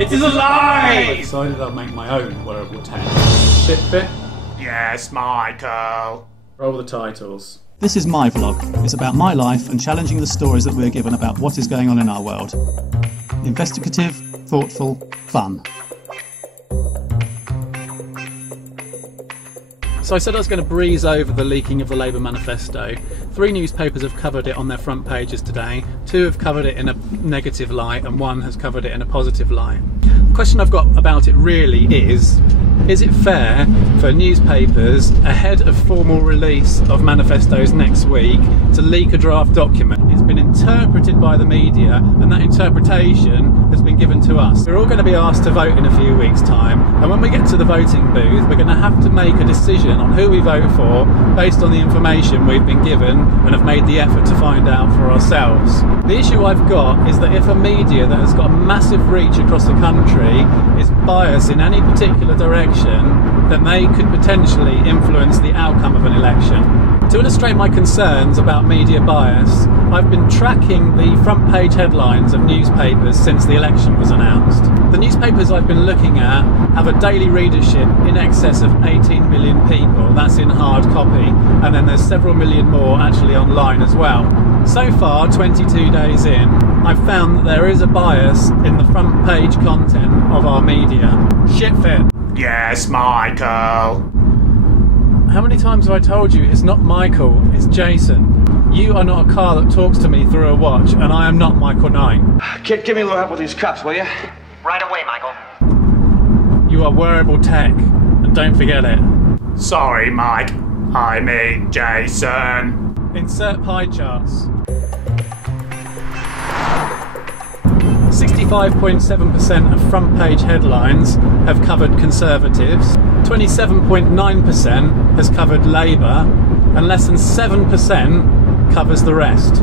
It is a lie! I decided I'd make my own wearable tent. Shit fit? Yes, Michael. Roll the titles. This is my vlog. It's about my life and challenging the stories that we're given about what is going on in our world. Investigative, thoughtful, fun. So I said I was going to breeze over the leaking of the Labour Manifesto. 3 newspapers have covered it on their front pages today. 2 have covered it in a negative light and 1 has covered it in a positive light. The question I've got about it really is it fair for newspapers ahead of formal release of manifestos next week to leak a draft document? It's been interpreted by the media and that interpretation has been given to us. We're all going to be asked to vote in a few weeks' time, and when we get to the voting booth we're going to have to make a decision on who we vote for based on the information we've been given and have made the effort to find out for ourselves. The issue I've got is that if a media that has got a massive reach across the country is biased in any particular direction, then they could potentially influence the outcome of an election. To illustrate my concerns about media bias, I've been tracking the front page headlines of newspapers since the election was announced. The newspapers I've been looking at have a daily readership in excess of 18 million people, that's in hard copy, and then there's several million more actually online as well. So far, 22 days in, I've found that there is a bias in the front page content of our media. Shit fit. Yes, Michael. How many times have I told you it's not Michael, it's Jason? You are not a car that talks to me through a watch, and I am not Michael Knight. Kid, give me a little help with these cups, will you? Right away, Michael. You are wearable tech, and don't forget it. Sorry, Mike. I mean Jason. Insert pie charts. 65.7% of front page headlines have covered Conservatives, 27.9% has covered Labour, and less than 7% covers the rest.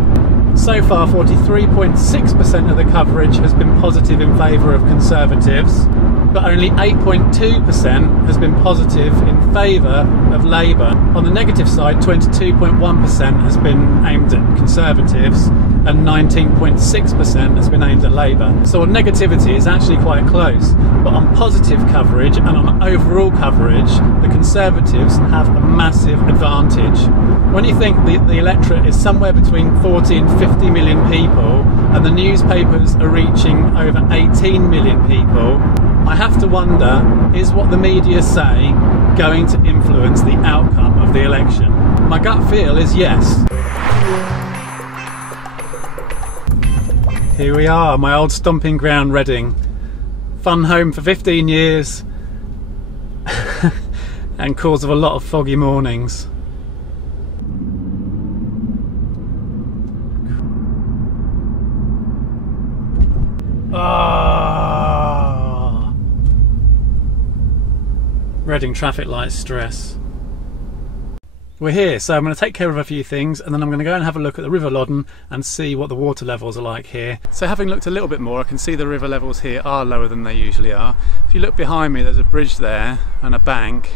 So far, 43.6% of the coverage has been positive in favour of Conservatives, but only 8.2% has been positive in favour of Labour. On the negative side, 22.1% has been aimed at Conservatives and 19.6% has been aimed at Labour. So on negativity it's actually quite close, but on positive coverage and on overall coverage the Conservatives have a massive advantage. When you think the electorate is somewhere between 40 and 50 million people and the newspapers are reaching over 18 million people, I have to wonder, is what the media say going to influence the outcome of the election? My gut feel is yes. Here we are, my old stomping ground, Reading. Fun home for 15 years and cause of a lot of foggy mornings. Ah, Reading traffic light stress. We're here, so I'm going to take care of a few things and then I'm going to go and have a look at the River Loddon and see what the water levels are like here. So having looked a little bit more, I can see the river levels here are lower than they usually are. If you look behind me, there's a bridge there and a bank.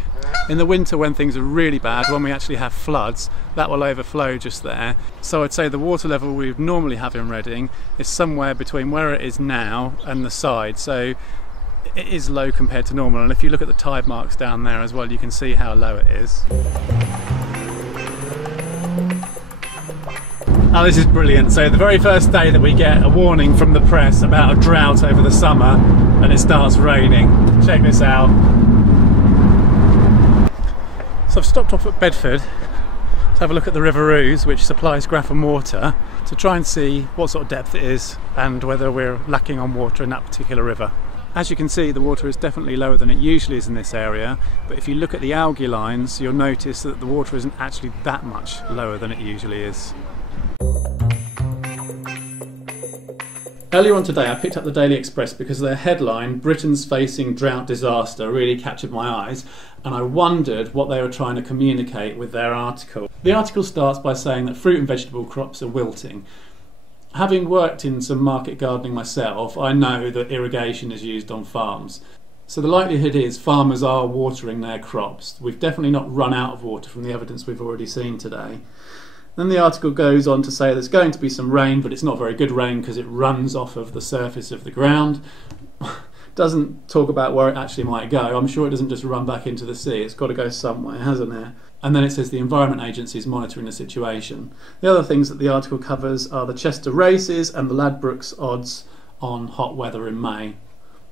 In the winter when things are really bad, when we actually have floods, that will overflow just there. So I'd say the water level we would normally have in Reading is somewhere between where it is now and the side. So it is low compared to normal, and if you look at the tide marks down there as well, you can see how low it is. Oh, this is brilliant. So the very first day that we get a warning from the press about a drought over the summer and it starts raining. Check this out. So I've stopped off at Bedford to have a look at the River Ouse, which supplies Grafham water, to try and see what sort of depth it is and whether we're lacking on water in that particular river. As you can see, the water is definitely lower than it usually is in this area, but if you look at the algae lines, you'll notice that the water isn't actually that much lower than it usually is. Earlier on today I picked up the Daily Express because their headline, "Britain's facing drought disaster," really captured my eyes, and I wondered what they were trying to communicate with their article. The article starts by saying that fruit and vegetable crops are wilting. Having worked in some market gardening myself, I know that irrigation is used on farms. So the likelihood is farmers are watering their crops. We've definitely not run out of water from the evidence we've already seen today. Then the article goes on to say there's going to be some rain, but it's not very good rain because it runs off of the surface of the ground. doesn't talk about where it actually might go. I'm sure it doesn't just run back into the sea. It's got to go somewhere, hasn't it? And then it says the Environment Agency is monitoring the situation. The other things that the article covers are the Chester races and the Ladbrokes odds on hot weather in May.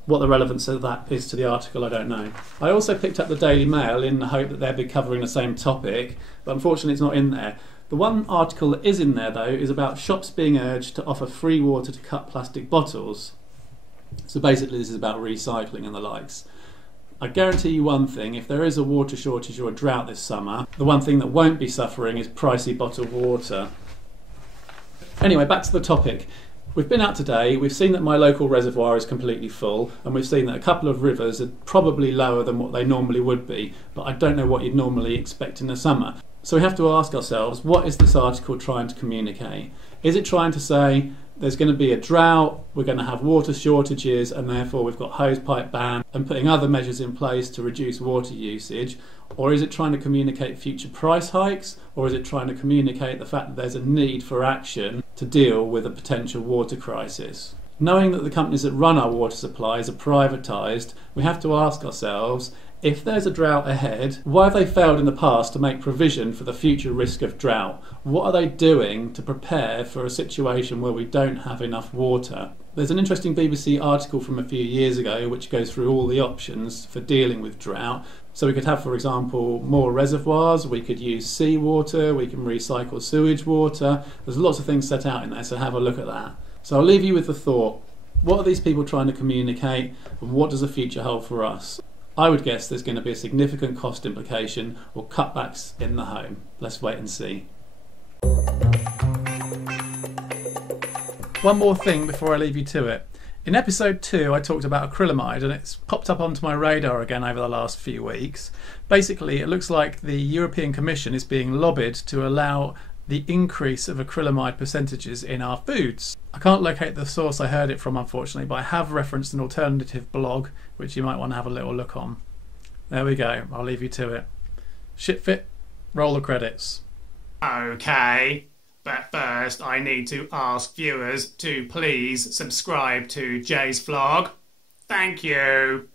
What the relevance of that is to the article, I don't know. I also picked up the Daily Mail in the hope that they'd be covering the same topic, but unfortunately it's not in there. The one article that is in there, though, is about shops being urged to offer free water to cut plastic bottles. So basically this is about recycling and the likes. I guarantee you one thing, if there is a water shortage or a drought this summer, the one thing that won't be suffering is pricey bottled water. Anyway, back to the topic. We've been out today, we've seen that my local reservoir is completely full, and we've seen that a couple of rivers are probably lower than what they normally would be, but I don't know what you'd normally expect in the summer. So we have to ask ourselves, what is this article trying to communicate? Is it trying to say there's going to be a drought, we're going to have water shortages, and therefore we've got hosepipe ban and putting other measures in place to reduce water usage? Or is it trying to communicate future price hikes? Or is it trying to communicate the fact that there's a need for action to deal with a potential water crisis? Knowing that the companies that run our water supplies are privatised, we have to ask ourselves, if there's a drought ahead, why have they failed in the past to make provision for the future risk of drought? What are they doing to prepare for a situation where we don't have enough water? There's an interesting BBC article from a few years ago which goes through all the options for dealing with drought. So we could have, for example, more reservoirs, we could use seawater, we can recycle sewage water. There's lots of things set out in there, so have a look at that. So I'll leave you with the thought, what are these people trying to communicate and what does the future hold for us? I would guess there's going to be a significant cost implication or cutbacks in the home. Let's wait and see. One more thing before I leave you to it. In episode 2 I talked about acrylamide and it's popped up onto my radar again over the last few weeks. Basically it looks like the European Commission is being lobbied to allow the increase of acrylamide percentages in our foods. I can't locate the source I heard it from unfortunately, but I have referenced an alternative blog which you might want to have a little look on. There we go, I'll leave you to it. Shitfit, roll the credits. Okay, but first I need to ask viewers to please subscribe to Jay's vlog. Thank you.